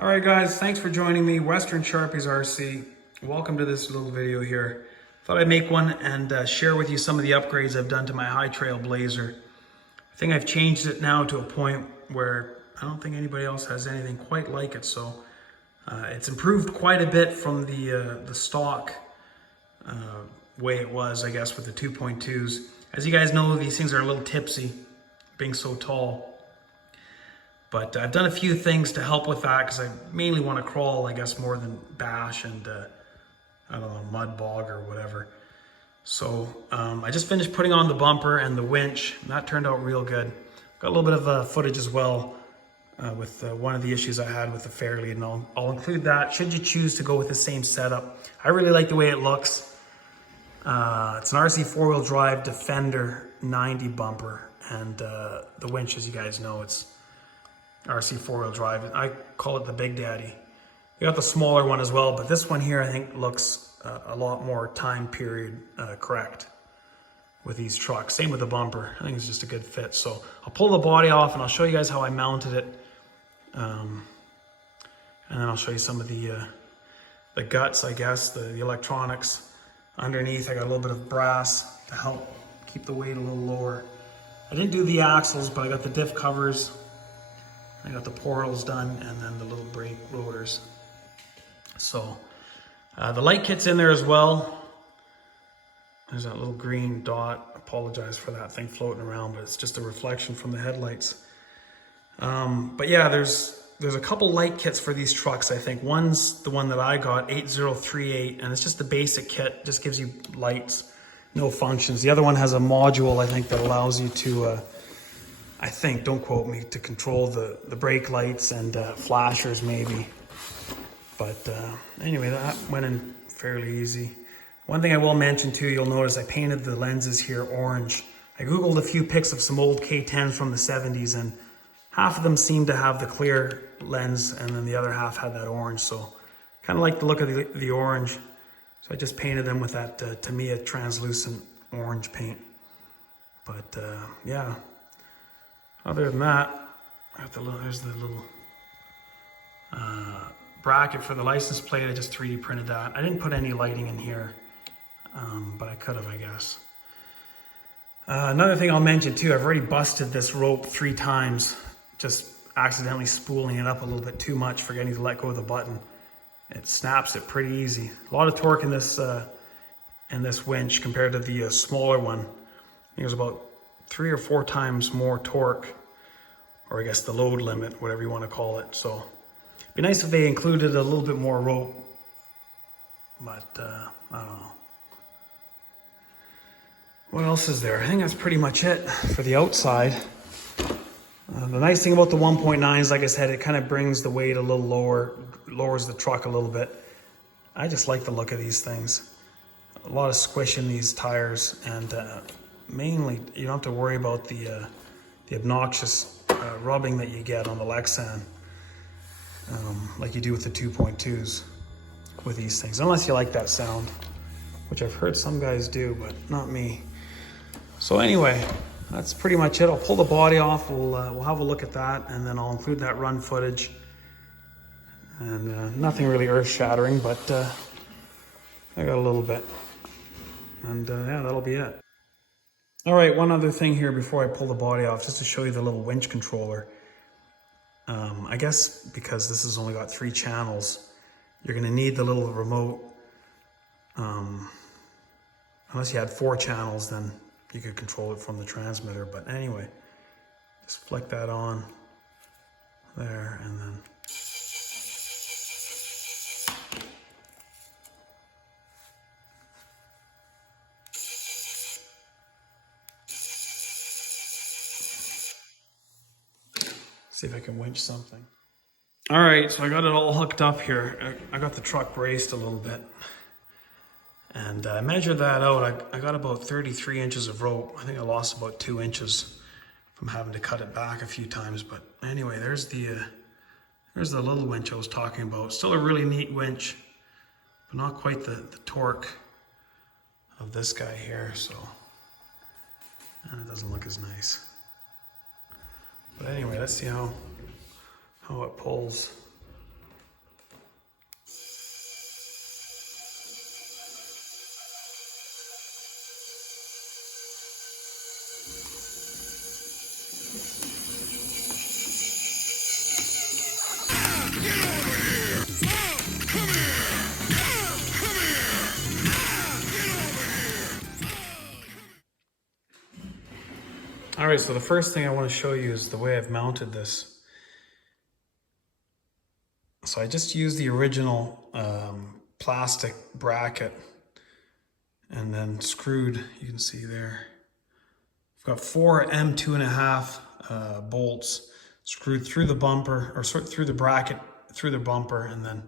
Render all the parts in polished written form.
All right, guys, thanks for joining me. Western Sharpies RC. Welcome to this little video here. Thought I'd make one and share with you some of the upgrades I've done to my High Trail Blazer. I think I've changed it now to a point where I don't think anybody else has anything quite like it. So it's improved quite a bit from the stock way it was, I guess, with the 2.2s. As you guys know, these things are a little tipsy, being so tall. But I've done a few things to help with that because I mainly want to crawl, I guess, more than bash and, I don't know, mud bog or whatever. So I just finished putting on the bumper and the winch, and that turned out real good. Got a little bit of footage as well with one of the issues I had with the Fairlead, and I'll include that should you choose to go with the same setup. I really like the way it looks. It's an RC four-wheel drive Defender 90 bumper, and the winch, as you guys know, it's RC four-wheel drive. I call it the Big Daddy. We got the smaller one as well, but this one here I think looks a lot more time period correct with these trucks. Same with the bumper. I think it's just a good fit. So I'll pull the body off and I'll show you guys how I mounted it. And then I'll show you some of the guts, I guess, the electronics. Underneath I got a little bit of brass to help keep the weight a little lower. I didn't do the axles, but I got the diff covers. I got the portals done and then the little brake rotors. So the light kit's in there as well. There's that little green dot. Apologize for that thing floating around, but it's just a reflection from the headlights. But yeah, there's a couple light kits for these trucks, I think. One's the one that I got, 8038, and it's just the basic kit, just gives you lights, no functions. The other one has a module, I think, that allows you to I think, don't quote me, to control the brake lights and flashers maybe. But anyway, that went in fairly easy. One thing I will mention too, you'll notice I painted the lenses here orange. I Googled a few pics of some old K10s from the 70s and half of them seemed to have the clear lens and then the other half had that orange. So kind of like the look of the orange. So I just painted them with that Tamiya translucent orange paint. But yeah. Other than that, there's the little bracket for the license plate. I just 3D printed that. I didn't put any lighting in here, but I could have, I guess. Another thing I'll mention too, I've already busted this rope 3 times, just accidentally spooling it up a little bit too much, forgetting to let go of the button. It snaps it pretty easy. A lot of torque in this winch compared to the smaller one. I think there's about 3 or 4 times more torque, or I guess the load limit, whatever you want to call it. So it'd be nice if they included a little bit more rope, but I don't know. What else is there? I think that's pretty much it for the outside. The nice thing about the 1.9 is, like I said, it kind of brings the weight a little lower, lowers the truck a little bit. I just like the look of these things. A lot of squish in these tires, and mainly you don't have to worry about the obnoxious rubbing that you get on the Lexan, like you do with the 2.2s with these things, unless you like that sound, which I've heard some guys do, but not me. So anyway, that's pretty much it. I'll pull the body off, we'll have a look at that, and then I'll include that run footage. And nothing really earth-shattering, but I got a little bit. And yeah, that'll be it. All right, one other thing here before I pull the body off, just to show you the little winch controller. I guess because this has only got 3 channels, you're gonna need the little remote. Unless you had 4 channels, then you could control it from the transmitter. But anyway, just flick that on there and then see if I can winch something. All right, so I got it all hooked up here. I got the truck braced a little bit. And I measured that out. I got about 33 inches of rope. I think I lost about 2 inches from having to cut it back a few times. But anyway, there's the little winch I was talking about. Still a really neat winch, but not quite the torque of this guy here. So, and it doesn't look as nice. But anyway, let's see how it pulls. All right, so the first thing I want to show you is the way I've mounted this. So I just used the original plastic bracket and then screwed, you can see there. I've got 4 M2.5 bolts screwed through the bumper, or through the bracket, through the bumper, and then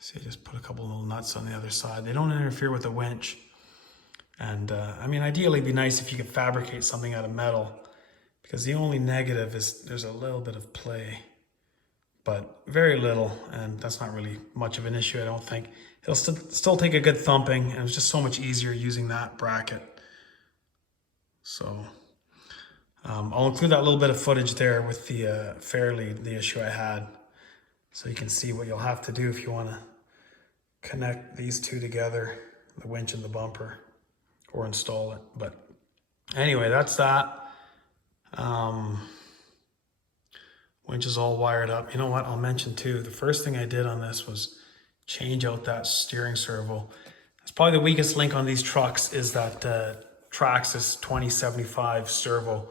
see, I just put a couple little nuts on the other side. They don't interfere with the winch. And I mean, ideally it'd be nice if you could fabricate something out of metal, because the only negative is there's a little bit of play, but very little, and that's not really much of an issue, I don't think. It'll still take a good thumping, and it's just so much easier using that bracket. So I'll include that little bit of footage there with the fairly the issue I had, so you can see what you'll have to do if you want to connect these two together, the winch and the bumper, or install it. But anyway, that's that. Winch is all wired up. You know what, I'll mention too, the first thing I did on this was change out that steering servo. It's probably the weakest link on these trucks, is that Traxxas 2075 servo.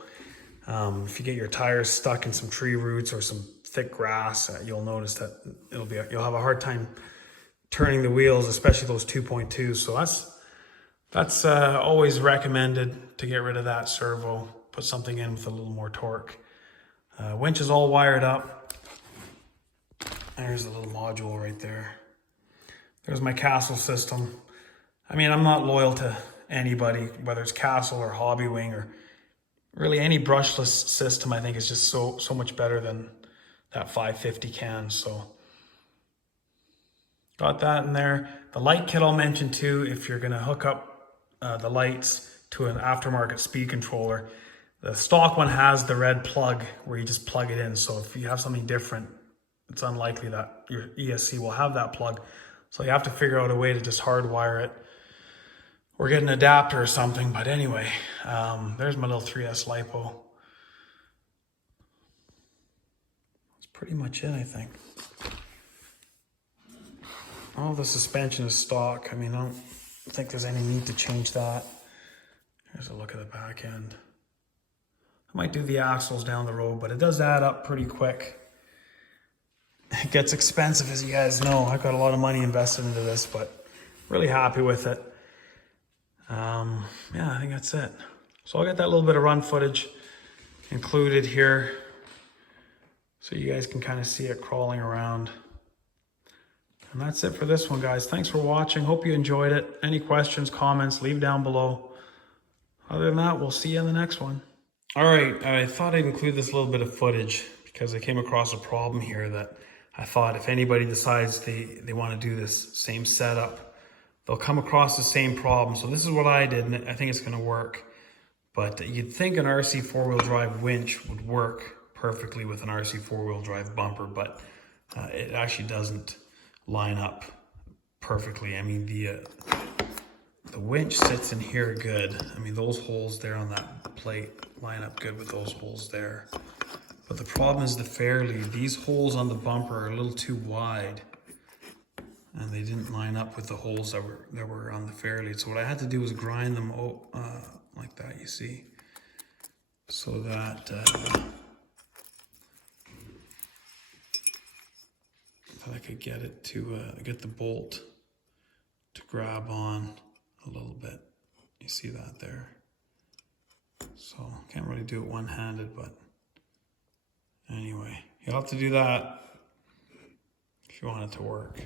If you get your tires stuck in some tree roots or some thick grass, you'll notice that you'll have a hard time turning the wheels, especially those 2.2s. So that's always recommended, to get rid of that servo, put something in with a little more torque. Winch is all wired up. There's a little module right there. There's my Castle system. I mean, I'm not loyal to anybody, whether it's Castle or Hobbywing or really any brushless system. I think is just so much better than that 550 can. So got that in there. The light kit I'll mention too, if you're gonna hook up the lights to an aftermarket speed controller. The stock one has the red plug where you just plug it in. So if you have something different, it's unlikely that your ESC will have that plug. So you have to figure out a way to just hardwire it or get an adapter or something. But anyway, there's my little 3S LiPo. That's pretty much it, I think. All the suspension is stock. I mean, I don't think there's any need to change that. Here's a look at the back end. I might do the axles down the road, but it does add up pretty quick. It gets expensive, as you guys know. I've got a lot of money invested into this, but really happy with it. Yeah, I think that's it. So I'll get that little bit of run footage included here, so you guys can kind of see it crawling around. And that's it for this one, guys. Thanks for watching. Hope you enjoyed it. Any questions, comments, leave down below. Other than that, we'll see you in the next one. All right, I thought I'd include this little bit of footage because I came across a problem here that I thought if anybody decides they want to do this same setup, they'll come across the same problem. So this is what I did, and I think it's going to work. But you'd think an RC four-wheel drive winch would work perfectly with an RC four-wheel drive bumper, but it actually doesn't line up perfectly. I mean, the winch sits in here good. I mean, those holes there on that plate line up good with those holes there. But the problem is the fairlead. These holes on the bumper are a little too wide, and they didn't line up with the holes that were on the fairlead. So what I had to do was grind them like that, you see, so that I could get it to get the bolt to grab on a little bit. You see that there? So can't really do it one-handed, but anyway, you'll have to do that if you want it to work.